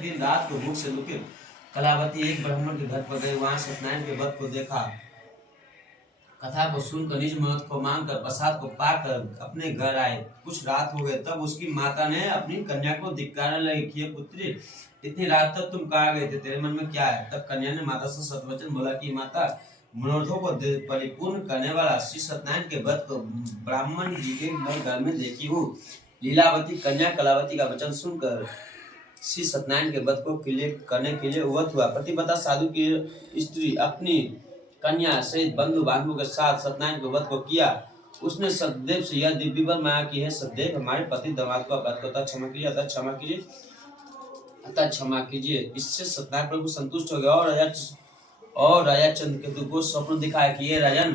दिन रात को भूख से दुखी कलावती एक ब्राह्मण के घर पर गई। वहां सत्यनारायण के व्रत को देखा। कथा को सुनकर निज मौत को मांगकर प्रसाद को पाकर अपने घर आए। कुछ रात हो गए तब उसकी माता ने अपनी कन्या को धिक्कारने लगी कि पुत्री, इतनी रात तक तुम कहाँ गए थे, तेरे मन में क्या है। तब कन्या ने माता से सतवचन बोला कि माता, मनोरथों को परिपूर्ण करने वाला श्री सत्यनारायण के व्रत को ब्राह्मण जी के घर में देखी हूँ। लीलावती कन्या कलावती का वचन सुनकर श्री सत्यनारायण के व्रत को करने के लिए उवत हुआ। पतिव्रता साधु की स्त्री अपनी कन्या सहित बंधु बांधवों के साथ सत्यनारायण के व्रत को किया। उसने सतदेव से यह दिव्य वर मांगा कि हे सतदेव, हमारे पति दामाद को अपराध को क्षमा कीजिए, अतः क्षमा कीजिए, अतः क्षमा कीजिए। इससे सत्यनारायण प्रभु संतुष्ट हो गया और राजा चंद्रकेतु को स्वप्न दिखाया कि ये राजन,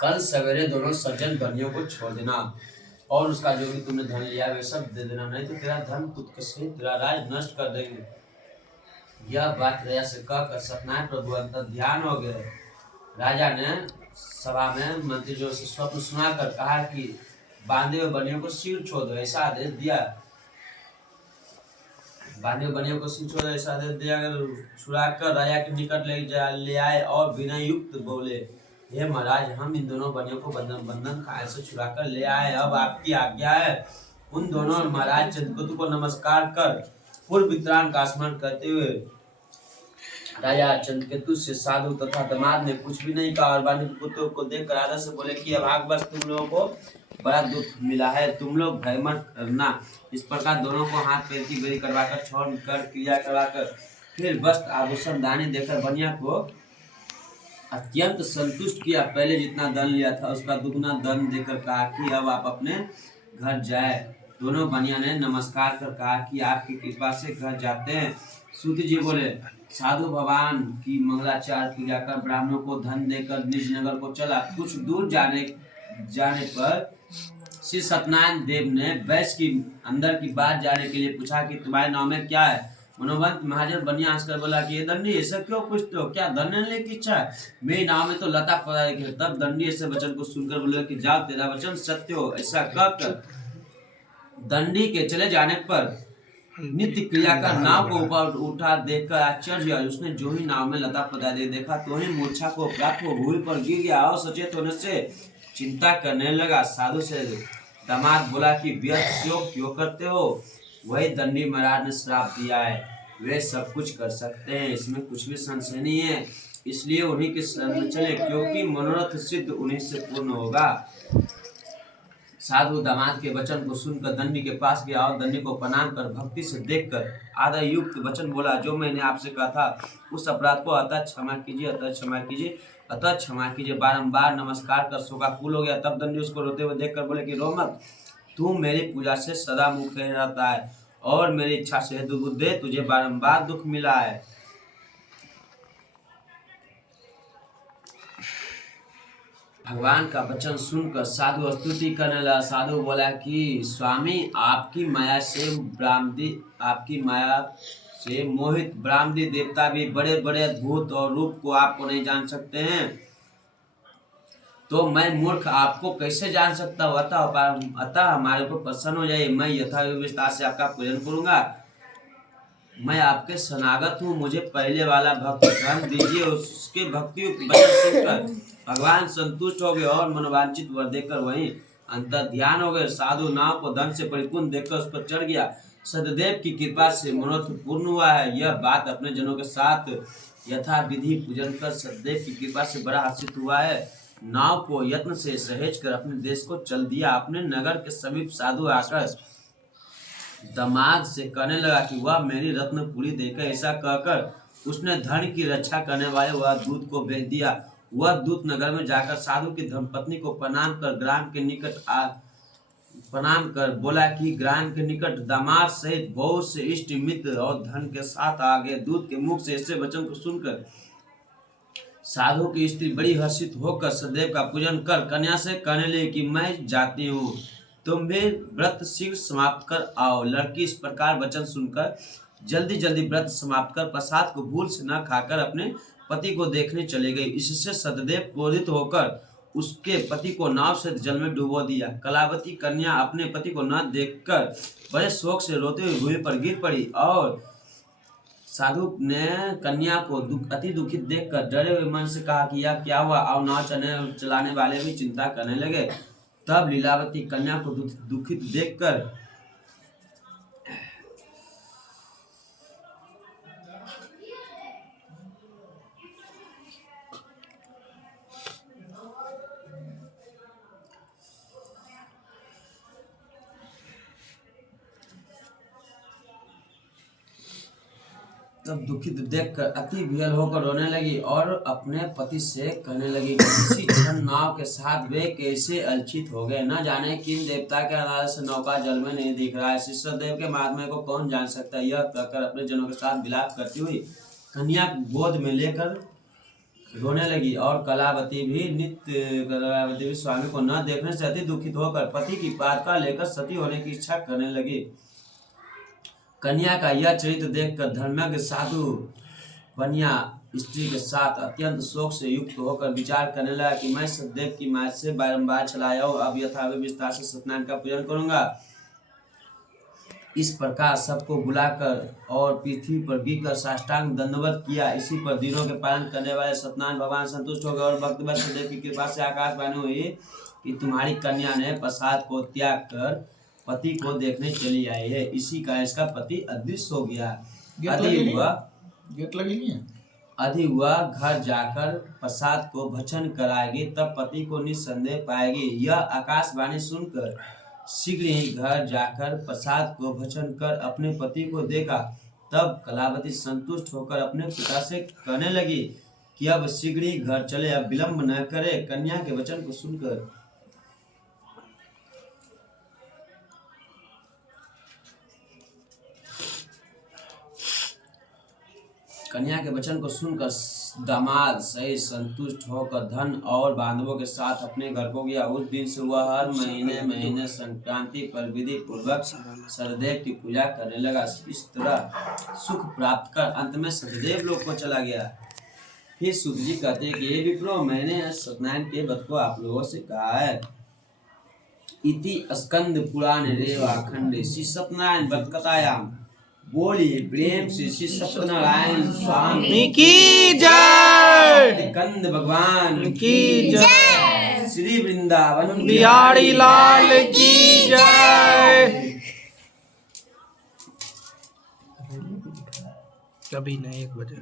कल सवेरे दोनों सज्जन बनियों को छोड़ देना और उसका जो भी तुमने धन लिया वे सब दे देना, नहीं तो तेरा धन पुत्र सहित तेरा राज नष्ट कर देंगे। यह बात राजा से कहकर सत्यनारायण प्रभु अंतर ध्यान हो गए। राजा ने सभा में मंत्रियों से स्वप्न सुनाकर कहा कि बांधे हुए बनियों को सिर छोड़ दो, ऐसा आदेश दिया। बांधे हुए बनियों को सिर छोड़ दो ऐसा आदेश दिया। छुड़ाकर राजा के निकट ले आए और विनय युक्त बोले, हे महाराज, हम इन दोनों बनियों को बंधन खाए से छुड़ाकर ले आए, अब आपकी आज्ञा है। उन दोनों महाराज चंद्रकेतु को नमस्कार कर पूर्व वित्रान का स्मरण करते हुए राजा चंद्रकेतु से साधु तथा दामाद ने कुछ भी नहीं कहा और बांधे पुत्रों को देखकर आदर से बोले कि अभागवश तुम लोगों को बड़ा दुख मिला है, तुम लोग भय मत करना। इस प्रकार दोनों को हाथ पैर की बेड़ी करवाकर छोड़ कर क्रिया करवाकर फिर वस्त्र आभूषण दानी देकर बनिया को अत्यंत संतुष्ट किया। पहले जितना धन लिया था उसका दुगना धन देकर कहा कि अब आप अपने घर जाए। दोनों बनिया ने नमस्कार कर कहा कि आपकी कृपा से घर जाते हैं। सूत जी बोले, साधु भगवान की मंगलाचार क्रिया कर ब्राह्मणों को धन देकर निज नगर को चला। कुछ दूर जाने पर श्री सत्यनारायण देव ने वैश्य की अंदर की बात जानने के लिए पूछा कि तुम्हारे नाम में क्या है। मनोवंत महाजन बनिया हंसकर बोला कि ये दंडी ऐसा क्यों पूछते हो, क्या धन लेने की इच्छा है? मेरे नाम में तो लता पदार्थ है। तब दंडी ऐसे वचन को सुनकर बोले कि जाओ, तेरा वचन सत्य हो। ऐसा कहकर दंडी के चले जाने पर नित्य क्रिया कर नाव को ऊपर उठा देखकर आश्चर्य हुआ। उसने जो ही नाव में लता पदार्थ देखा तो ही मूर्छा को प्राप्त हो भूमि पर गिर गया और सचेत होने से चिंता करने लगा। साधु से दामाद बोला कि व्यर्थ शोक क्यों करते हो, वही दंडी महाराज ने श्राप दिया है, वे सब कुछ कर सकते हैं, इसमें कुछ भी संशय नहीं है, इसलिए उन्हीं के शरण में चले, क्योंकि मनोरथ सिद्ध उन्हीं से पूर्ण होगा। साधु दामाद के वचन को सुनकर दंडी के पास गया और दंडी को प्रणाम कर भक्ति से देखकर आदर युक्त वचन बोला, जो मैंने आपसे कहा था उस अपराध को अतः क्षमा कीजिए, अतः क्षमा कीजिए, अतः क्षमा कीजिए। बारंबार नमस्कार कर शोकाकुल हो गया। तब दंडी उसको रोते हुए देखकर बोले कि रो मत, तू मेरी पूजा से सदा मुख रहता है और मेरी इच्छा से दुर्बुद्धे तुझे बारंबार दुख मिला है। भगवान का वचन सुनकर साधु स्तुति करने लगा। साधु बोला कि स्वामी, आपकी माया से मोहित ब्राह्मणी देवता भी बड़े बड़े अद्भुत और रूप को आपको नहीं जान सकते हैं, तो मैं मूर्ख आपको कैसे जान सकता हूँ। अतः हमारे ऊपर प्रसन्न हो जाइए, मैं यथा विस्तार से आपका पूजन करूंगा। मैं आपके शरणागत हूँ, मुझे पहले वाला भक्त धन दीजिए। उसके भक्ति वचन सुनकर भगवान संतुष्ट हो गए और मनोवांछित वर देकर वहीं अंतर ध्यान हो गए। साधु नाव को धन से परिपूर्ण देखकर उस पर चढ़ गया। सतदेव की कृपा से मनोरथ पूर्ण हुआ है। यह बात अपने जनों के साथ यथा विधि पूजन कर सतदेव की कृपा से बड़ा हर्षित हुआ है। नाव को यत्न से सहेज कर अपने देश को चल दिया। अपने नगर के समीप साधु आकर दामाद से कहने लगा कि वह मेरी रत्नपुरी देकर, ऐसा कहकर उसने धन की रक्षा करने वाले वह दूत को भेज दिया। वह दूत नगर में जाकर साधु की धर्मपत्नी को प्रणाम कर बोला कि ग्राम के निकट दामाद सहित बहुत से इष्ट मित्र और धन के साथ आ गए। दूत के मुख से ऐसे वचन को सुनकर साधु की स्त्री बड़ी हर्षित होकर सदैव का पूजन कर कन्या से कहने लगी कि मैं जाती हूँ, तुम भी व्रत शीघ्र समाप्त कर आओ। लड़की इस प्रकार वचन सुनकर जल्दी जल्दी व्रत समाप्त कर प्रसाद को भूल से न खाकर अपने पति को देखने चले गई। इससे सतदेव क्रोधित होकर उसके पति को नाव से जल में डुबो दिया। कलावती कन्या अपने पति को न देखकर बड़े शोक से रोते हुए भूमि पर गिर पड़ी और साधु ने कन्या को अति दुखित देखकर डरे हुए मन से कहा कि यह क्या हुआ, और नाव चलाने वाले भी चिंता करने लगे। तब लीलावती कन्या को दुखित देखकर अति विहल होकर रोने लगी और अपने पति से कहने लगी कि इसी क्षण नाव के साथ वे कैसे अलचित हो गए। न जाने किन देवता के आधार से नौका जल में नहीं दिख रहा है। शिष्यदेव के महात्म्य को कौन जान सकता है। यह कहकर अपने जनों के साथ विलाप करती हुई कन्या गोद में लेकर रोने लगी और कलावती भी स्वामी को न देखने से अति दुखित होकर पति की पादका लेकर सती होने की इच्छा करने लगी। कन्या का यह चरित्र देखकर धर्मज्ञ साधु बनिया स्त्री के साथ अत्यंत शोक से युक्त होकर विचार करने लगा कि मैं सतदेव की माँ से बारंबार चलाया हूँ, अब यथावत विस्तार से सत्यनारायण का पूजन करूंगा। इस प्रकार सबको बुलाकर और पृथ्वी पर गिरकर साष्टांग दंडवत किया। इसी पर दिनों के पालन करने वाले सत्यनारायण भगवान संतुष्ट हो गए और भक्तवत्सल सतदेव की कृपा से आकाशवाणी हुई कि तुम्हारी कन्या ने प्रसाद को त्याग कर पति को देखने चली आई है। इसी का इसका पति अदृश्य हो गया। अधि हुआ घर जाकर प्रसाद को भक्षण कराएगी, तब पति को निस्संदेह पाएगी। यह आकाशवाणी सुनकर शीघ्र ही घर जाकर प्रसाद को भक्षण कर अपने पति को देखा। तब कलावती संतुष्ट होकर अपने पिता से कहने लगी कि अब शीघ्र ही घर चले, अब विलंब न करे। कन्या के वचन को सुनकर दामाद सही संतुष्ट होकर धन और बांधवों के साथ अपने घर को गया। उस दिन से वह हर महीने संक्रांति पर विधि पूर्वक सतदेव की पूजा करने लगा। इस तरह सुख प्राप्त कर अंत में सतदेव लोक को चला गया। फिर सूत जी कहते हैं कि ये विप्रो, मैंने सत्यनारायण के व्रत को आप लोगों से कहा है। इति स्कंद पुराण रेवा खंडे श्री सत्यनारायण व्रत कथायाम। बोलिए प्रेम से श्री सत्यनारायण स्वामी की जय, कंद भगवान की जय, श्री वृंदावन बिहारी लाल की जय। कभी नहीं 1 बजे।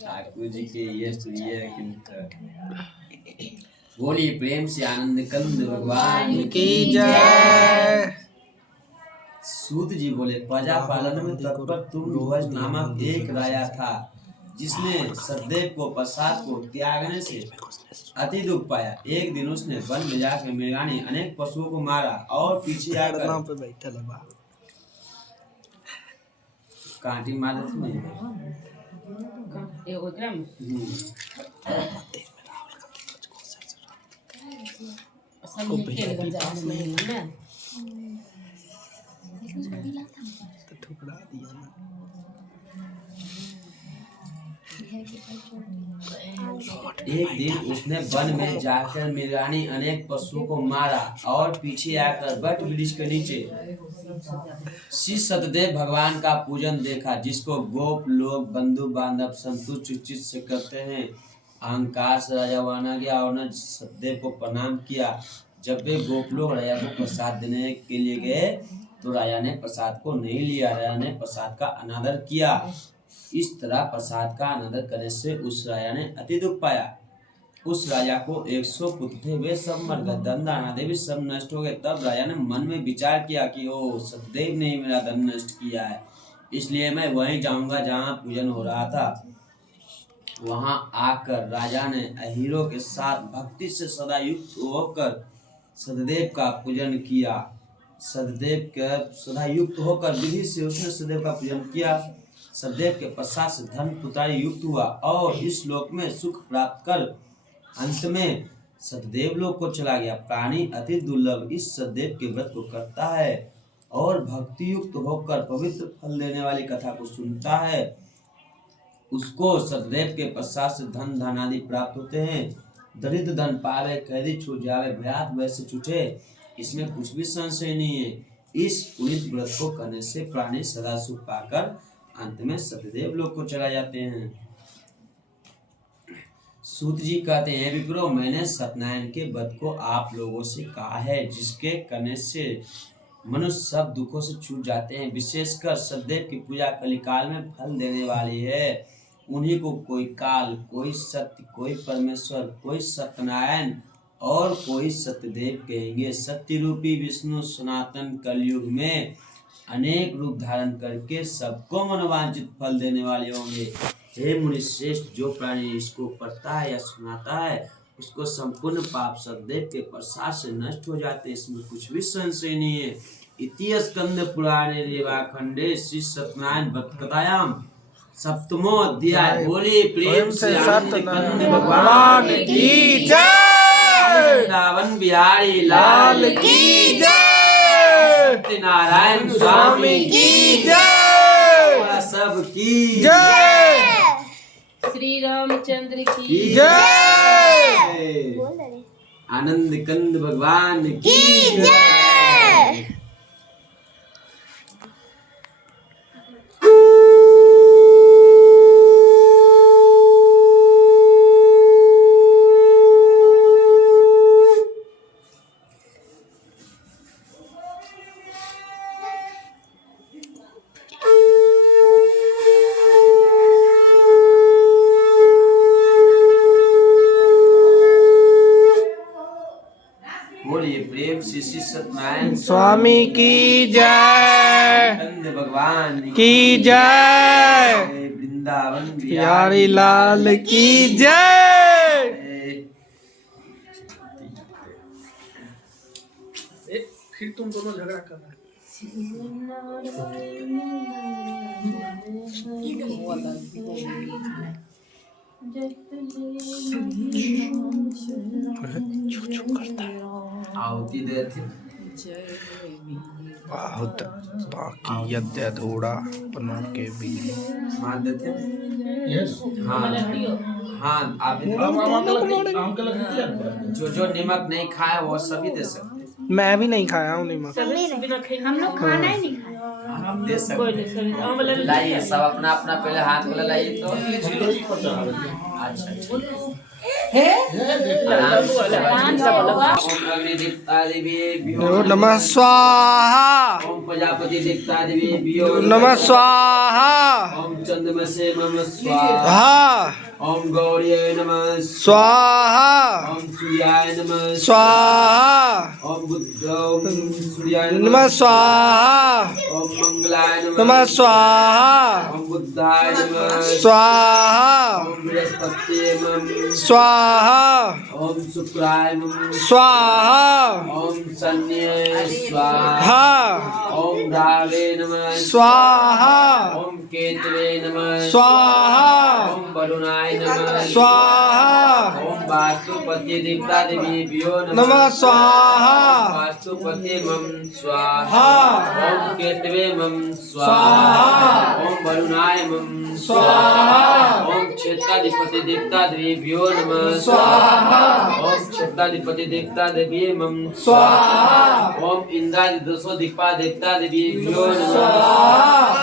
ठाकुर जी के ये सुनिए। बोलिए प्रेम से आनंद कंद भगवान की जय। सूत जी बोले, प्रजा पालन में तत्पर तुम ध्वज नामक एक राजा था, जिसने सतदेव को प्रसाद को त्यागने से अति दुख पाया। एक दिन उसने वन में जाकर मृगानी अनेक पशुओं को मारा और पीछे आकर कांटी मार देती एक दिन उसने वन में जाकर मृगानी अनेक पशुओं को मारा और पीछे आकर वट वृक्ष के नीचे श्री सतदेव भगवान का पूजन देखा, जिसको गोप लोग बंधु बांधव संतुष्ट चित्त से करते हैं। अहंकार से राजा वहां गया और ने सतदेव को प्रणाम किया। जब वे गोप लोग राजा को प्रसाद देने के लिए गए तो राजा ने प्रसाद को नहीं लिया। राजा ने प्रसाद का अनादर किया। इस तरह प्रसाद का अनादर करने से उस राजा ने अति दुख पाया। उस राजा को 100 पुत्र थे, वे सब मर गए। धन दाना भी सब नष्ट हो गए। तब राजा ने मन में विचार किया कि ओ सतदेव ने ही मेरा धन नष्ट किया है, इसलिए मैं वहीं जाऊंगा जहाँ पूजन हो रहा था। वहां आकर राजा ने अहीरों के साथ भक्ति से सदा युक्त होकर सतदेव का पूजन किया। सददेव के सदा युक्त होकर विधि से उसने सदैव का पूजन किया। सददेव के पश्चात से धन पुत्रारी युक्त हुआ और इस लोक में सुख प्राप्त कर अंत में सतदेव लोक को चला गया। प्राणी अति दुर्लभ इस सददेव के व्रत को करता है और भक्ति युक्त होकर पवित्र फल देने वाली कथा को सुनता है, उसको सतदेव के पश्चात से धन धन आदि प्राप्त होते हैं। दरिद्र धन पावे, कैदी छूट जावे, भयात भय से छूटे, इसमें कुछ भी संशय नहीं है। इस पुनित व्रत को करने से प्राणी सदा सुख पाकर अंत में सतदेव लोक को चला जाते हैं। सूत जी कहते हैं, विप्रो मैंने सत्यनारायण के व्रत को आप लोगों से कहा है, जिसके करने से मनुष्य सब दुखों से छूट जाते हैं। विशेषकर सतदेव की पूजा कलिकाल में फल देने वाली है। उन्हीं को कोई काल, कोई सत्य, कोई परमेश्वर, कोई सत्यनारायण और कोई सत्यदेव कहेंगे। सत्य रूपी विष्णु सनातन कलयुग में अनेक रूप धारण करके सबको मनोवांछित फल देने वाले होंगे। हे मुनि श्रेष्ठ, जो प्राणी इसको पढ़ता है या सुनाता है उसको संपूर्ण पाप सतदेव के प्रसाद से नष्ट हो जाते हैं, इसमें कुछ भी संशय नहीं है। इति स्कंद पुराणे रेवाखंडे श्री सत्यनारायण व्रत कथायाम सप्तमो अध्याय। बोले प्रेम से सत्यनारायण भगवान की जय। वृंदावन बिहारी लाल की जय। सत्यनारायण स्वामी की जय। सब की जय। श्री रामचंद्र की जय। आनंद कंद भगवान की जय। बोलिए प्रेम से श्री सत्यनारायण स्वामी की जय। कंद भगवान की जय। वृंदावन बिहारी लाल की जय। फिर तुम दोनों झगड़ा कर रहे आहुति देते बहुत बाकी यद्य थोड़ा पनों के भी मार देते हाँ हाँ आप जो नमक नहीं खाए वो सभी दे सकते। मैं भी नहीं खाया हूँ नमक। हम लोग खाना ही नहीं खाया। आप दे सकते। लाइए सब अपना अपना पहले हाथ में लाइए तो अच्छा ओम नमः स्वाहा। ओम प्रजापति देवता देवी नमः स्वाहा। ओम चंद्रमसे नमः स्वाहा। हा। ओम गौरीय नमः स्वाहा। ओम सूर्याय नमः स्वाहा। ओम बुद्ध सूर्याय नमः स्वाहा। ओम मंगलाय नमः स्वाहा। ओम बुद्धाय नमः स्वाहा। ओम बृहस्पति नमः स्वाहा। ओम शुक्राय नमः स्वाहा। ओम शन्ये स्वाहा। हा। ओम रावे नमः स्वाहा। ओम केतवे नमः स्वाहा। ओम वरुणाय नमः स्वाहा। ओम वास्तुपति देवता देवीभ्यो नमः स्वाहा। वास्तुपति मम स्वाहा। हा। ओम केतवे मम स्वाहा। ओम वरुणाय मम स्वाहा। ओम क्षेत्राधिपति देवता देवीभ्यो नमः स्वाहा। ओम क्षेत्राधिपति देवता देवी मम स्वाहा। ओम इंद्रादि दशो दिक्पा देवता देवीभ्यो नमः स्वाहा।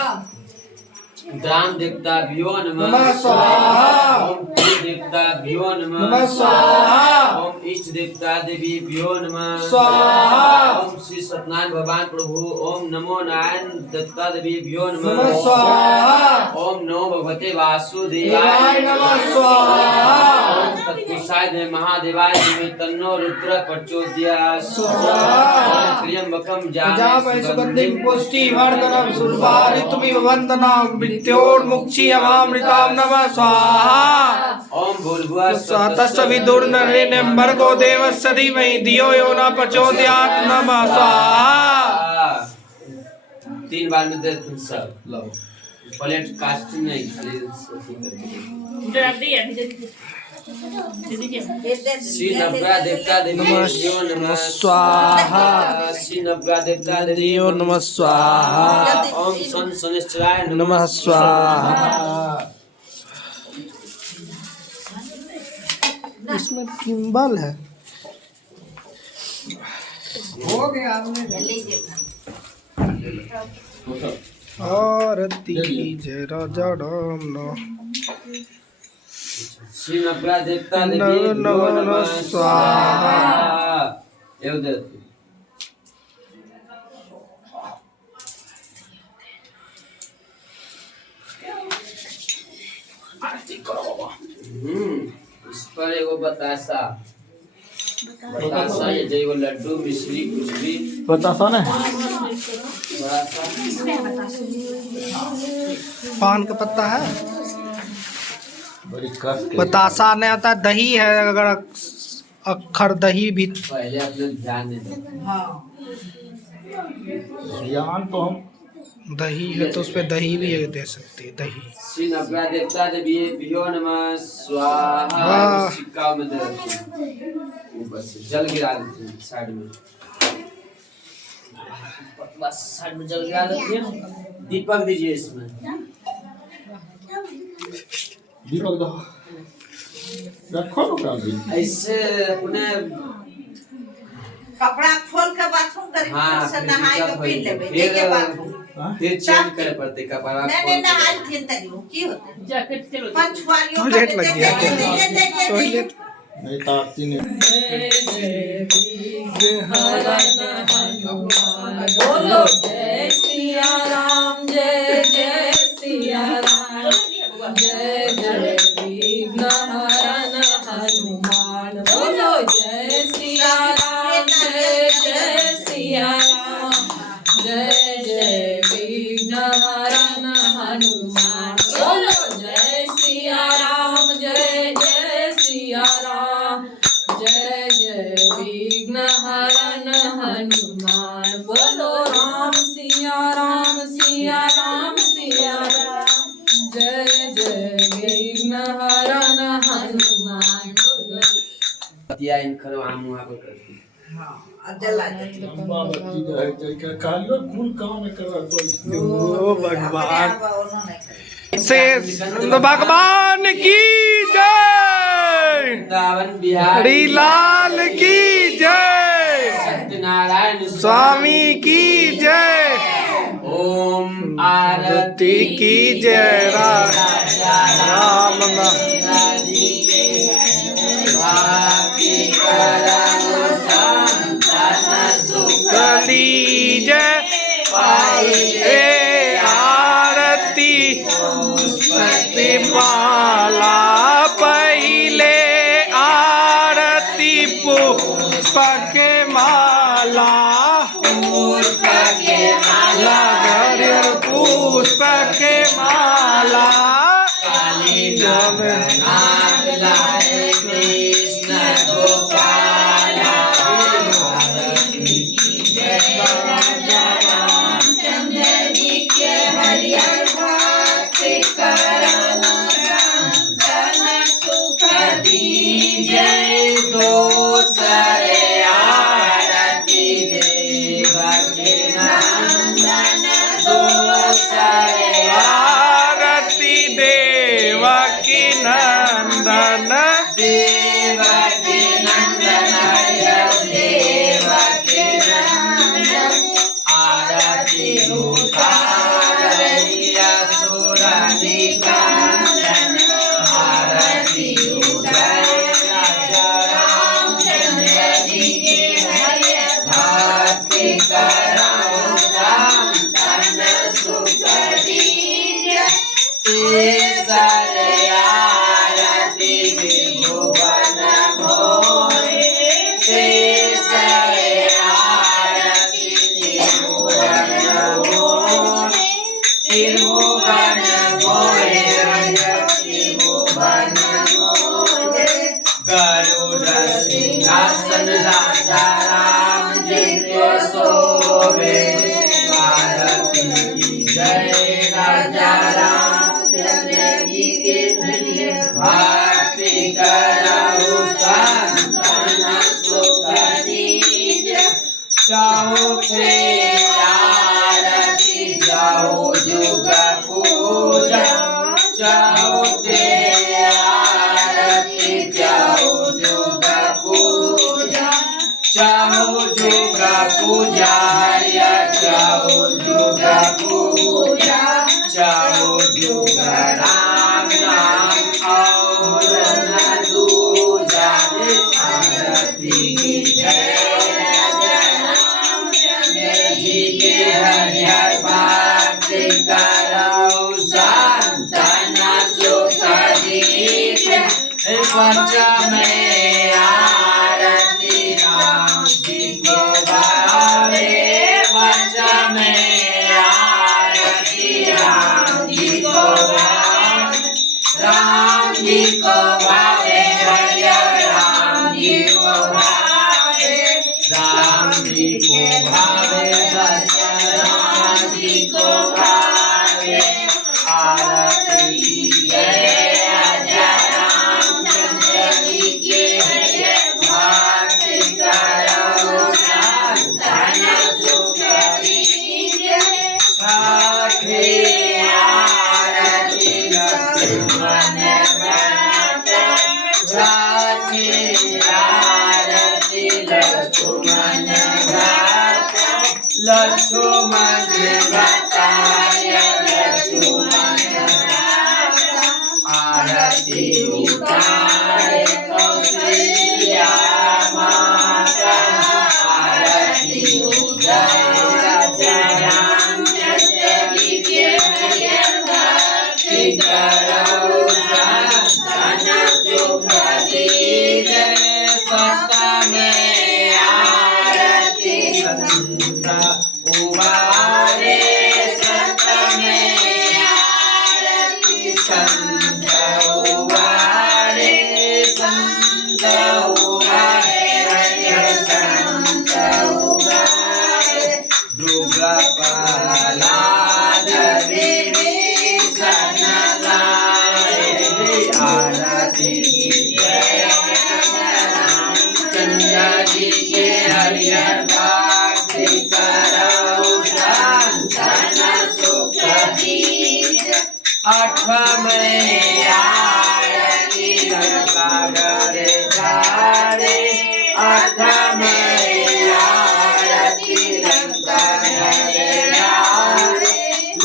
ग्राम देवता भ्यो नमः स्वाहा। ओम कुल देवता भ्यो नमः स्वाहा। ओम इष्ट देवता देवी भ्यो नमः स्वाहा। ओम श्री सत्यनारायण भगवान प्रभु ओम नमो नारायण देवता देवी भ्यो नमः स्वाहा। ओम नमो भगवते देवाय वासुदेवाय नमः स्वाहा। ओम तत्पुरुषाय देव महादेवाय देवी तन्नो रुद्र प्रचोदयात् स्वाहा। ओम त्र्यंबकम जामहि सुगन्धिं पुष्टिवर्धनं सुर्वारितुमिव वन्दनां मृत्योर्मुक्षीयमामृतां नमः स्वाहा। ओम भूर्भुवः स्वः तत्सवितुर्वरेण्यं भर्गो देवस्य धीमहि धियो यो न प्रचोदयात् नमः स्वाहा। 3 बार में दे तुम सब प्लेट कास्ट नहीं खाली डर दी है श्री नवग्रह देवता देवियो नमः स्वाहा श्री नवग्रह देवता देवियो नमः स्वाहा ओम सन शनिश्चराय नमः स्वाहा। इसमें किम्बल है। आरती की जय राजा राम न श्री नवग्रह देवता देवियो नमः स्वाहा एवं दे इस पर एगो बतासा ये जो एगो लड्डू मिश्री कुछ भी बतासा ना थोड़ा सा पान का पत्ता है। बतासा नहीं होता, दही है। अगर अक्खर दही भी पहले अपने ध्यान दे ज्ञान तो हम दही है तो उस पे दही भी दे सकते हैं। दही श्री नवग्रह देवता देवियो नमः स्वाहा वाह। सिक्का में दे ऊपर से जल गिरा देते हैं साइड में बस साइड में जल गिरा देते हैं। दीपक दीजिए इसमें दीपक दो रखो ना काफी ऐसे अपने कपड़ा खोल के बाथरूम करी हाँ से नहाए के पी लेबे फिर देखे बाथरूम फिर चेंज करे पड़ते कपड़ा नहीं नहाई थिन तरी की होता जैकेट के लो पंचवारियों टॉयलेट लग गया टॉयलेट नहीं ताकती नहीं बोलो जय सिया राम जय जय सिया राम जय जय विघ्नहरण हनुमान बोलो जय सिया राम जय जय सिया राम जय जय विघ्नहरण हनुमान बोलो जय सिया राम जय जय सिया राम जय जय विघ्नहरण हनुमान बोलो राम सिया राम सिया राम सिया राम जय जय विघ्नहरण हनुमान दिया इन करो हम वहां पर करते हां जला दे लंबा बच्ची जो है क्या कालियो फूल काम में करवा कोई ओ भगवान उन्होंने से भगवान की जय, वृंदावन बिहारी हरि लाल की जय, सत्यनारायण स्वामी की जय, ओम आरती की जय। राम जी के भाग्य करम संतन सुख दी जय पाइले आरती माला पहले आरती पुष्पक माला पुष्पक माला कृष्ण गोपाल जय दोसरे आरती देव के नंदन दोसरे आरती देव की नंदन देव के नंदन देव के नंदन आरती उतारिया सुर निकांदन आरती उदय राजा रामचंद्र जी के भक्ति करो संतन सुख दीजिए आरती भुवन चाहो थे आरती जाओ जुगा पूजा चाहो थे आरती जाओ जुगा पूजा चाहो जुगा पूजा या चाहो जुगा पूजा चाहो जुगा राम नाम और न दूजा आरती की जय हरिहर भक्ति करो संतन सुख दीजिए बच्चा में आरती राम जी को भावे बच्चा में आरती राम जी को भावे राम जी को भावे हरिहर राम जी को भावे राम जी को भावे राम जी को भावे आरती जय जय रामचंद्र जी की भक्ति करो संतन सुख दीजिए छठे आरती लक्ष्मण माता छठे आरती लक्ष्मण लक्ष्मण बताय लक्ष्मण आरती उतारे कौशल्या माता आरती उतारे रामचंद्र जी के भक्ति करो संतन सुख दीजिए सतमे आरती संत उबारे सतमे आरती संत उबारे संत उबारे हरिहर संत उबारे दुर्गा प्रहलाद विभीषण लाए आरती जय रामचंद्र जी के हरिहर भक्ति करो संतन सुख दीजिए अठमे आरती लंका गरे जारे अठमे आरती लंका गरे जारे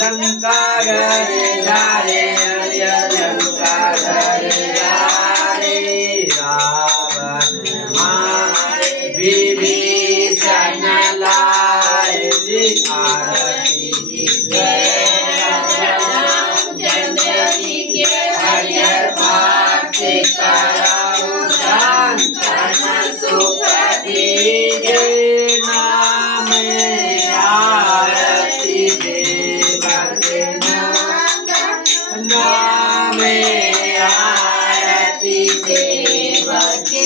लंका गरे जारे हरिहर लंका गरे जारे रावण मारे विभीषण लाए आरती जय रामचंद्र जी के हरिहर भक्ति करो संतन सुख दीजिए नाम आरती देव के नाम आरती देव के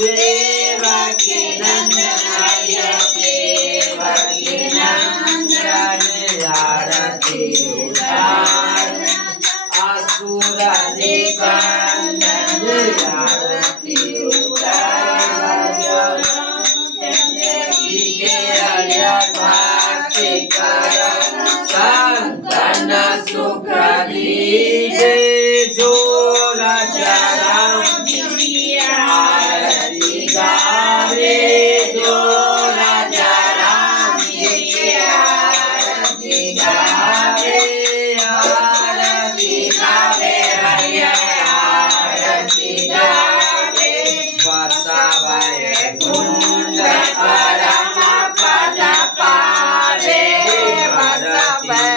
देव के नंदन देव के नंदन आरती उतार असुर निकंदन आरती उतार हरिहर भक्ति करो संतन सुख दीजिए जो राजा राम आरती गावे जो राजा राम की आरती गावे हरिहर आरती गावे बसवाय कुंड परम पद पावे बसवाय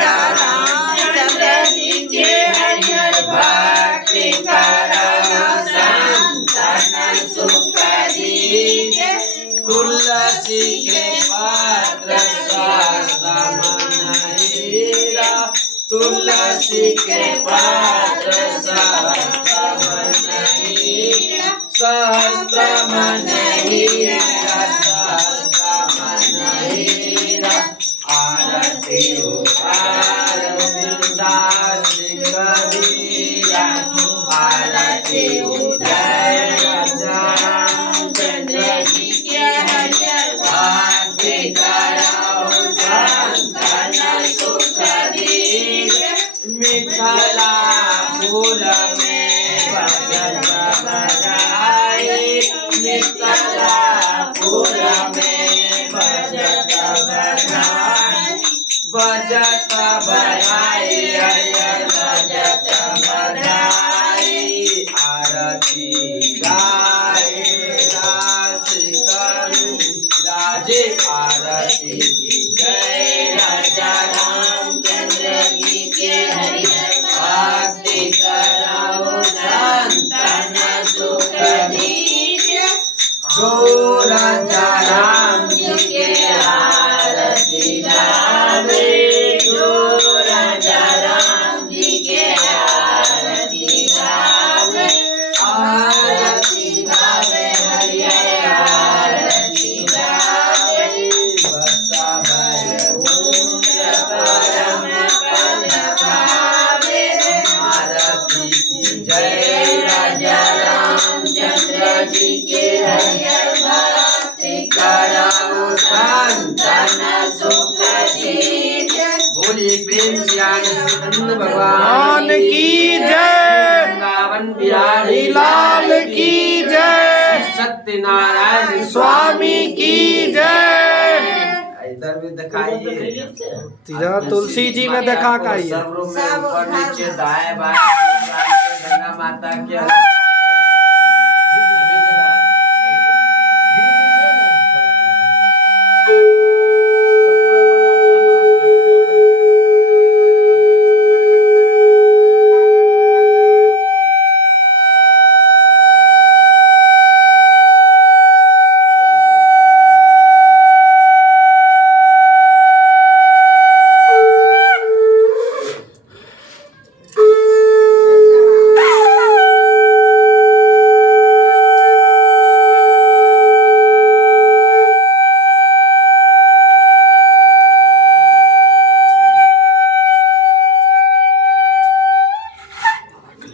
रामचंद्र जी के हरिहर भक्ति करो संतन सुख दीजिए तुलसी के पात्र मन हीरा तुलसी के पात्र मन हीरा सहस्त्र मन हीरा सहस्त्र मन हीरा आरती उतार वृंदावन कबीरा आरती उतार रामचंद्र पुर में बजत बजाई मिथिलापुर में बजत बजाई बजत बजाई बजत बजाई आरती गाए दास करूं राजे आरती जय राजा रामचंद्र जी के भक्ति कराओ संतन सुख दीजिए जो राजा राम जी के आरती गावे जो राजा राम जी के आरती गावे आरती गावे हरियर आरती गावे बसा बर परम पद पावे आरती की जय राजा रामचंद्र जी के हरियर भक्ति कराओ संतन सुख दीजिए बोलिए प्रेम से आनंद भगवान की जय वृंदावन बिहारी लाल की जय सत्यनारायण स्वामी की जय इधर भी दिखाइए इधर तुलसी जी में दिखा का ही है। सब रूम में ऊपर नीचे दाएं बाएं गंगा माता के सभी जगह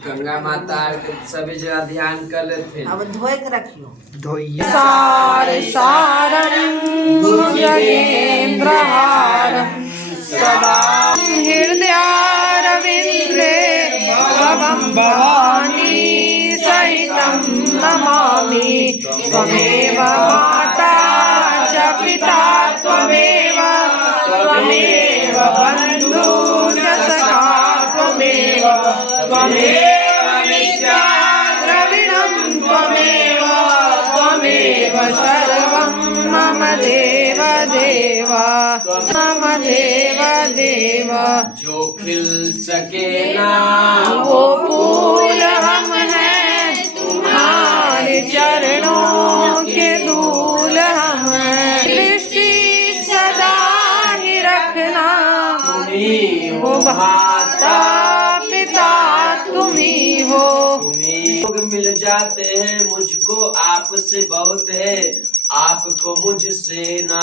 गंगा माता के सभी जगह ध्यान कर लेते हैं अब धोए के रखियो धोइया सार सारणं भुजगेन्द्रहारं सदा हृदयारविन्दे भवं भवानी सहितं नमामि त्वमेव माता च पिता त्वमेव त्वमेव बन्धु च सखा त्वमेव त्वमेव विद्या द्रविणं त्वमेव त्वमेव सर्वं मम देव देव मम देव देव जो खिल सके ना वो फूल हम हैं तुम्हारे चरणों के धूल हम हैं दृष्टि सदा ही रखना तुम्ही हो माता पिता तुम्ही हो लोग मिल जाते हैं मुझको आपसे बहुत है आपको मुझसे ना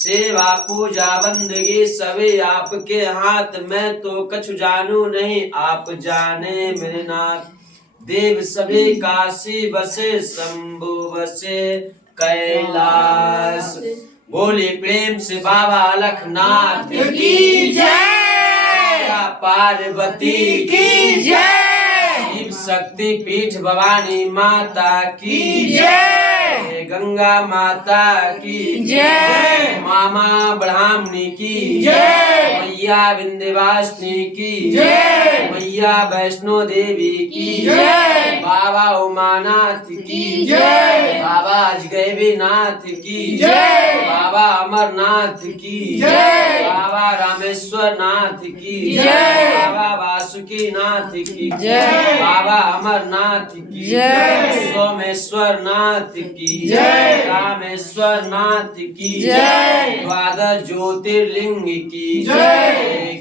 सेवा पूजा बंदगी सभी आपके हाथ में तो कछु जानू नहीं आप जाने मेरे नाथ देव सभी काशी बसे शंभु बसे कैलाश बोले प्रेम से बाबा अलखनाथ की जय पार्वती की जय शिव शक्ति पीठ भवानी माता की जय गंगा माता की जय मामा ब्राह्मणी की जय मैया विंध्यवासिनी की जय मैया वैष्णो देवी की जय बाबा उमानाथ की जय बाबा अजगैबीनाथ की जय बाबा अमरनाथ की जय बाबा रामेश्वर नाथ की जय बाबा वासुकी नाथ की जय बाबा अमरनाथ की जय सोमेश्वर नाथ की जय रामेश्वर नाथ की जय द्वादश ज्योतिर्लिंग की जय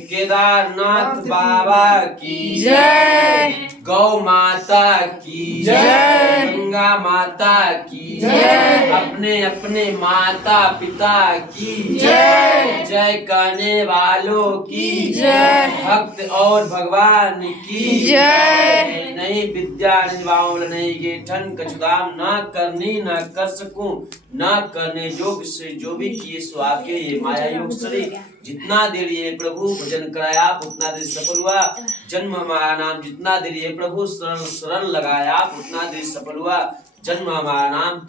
केदारनाथ बाबा की जय गौ माता की जय गंगा माता की जय। अपने अपने माता पिता की जय। जय करने वालों की जय। भक्त और भगवान की जय। नहीं विद्या निभाऊं नहीं ये ठन कछुदाम ना करनी ना कर सकूं ना करने योग से जो भी किए सो आपके ये माया योग शरीर जितना देर ये प्रभु भजन कराया आप उतना देर सफल हुआ जन्म हमारा नाम जितना देर ये प्रभु शरण शरण लगाया आप उतना देर सफल हुआ जन्म हमारा नाम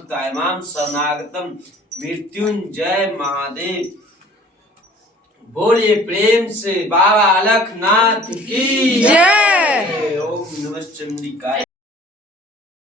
त्रायमाम शरणागतम मृत्युंजय महादेव। बोलिए प्रेम से बाबा अलखनाथ की जय। ओम नमः चंडिकाय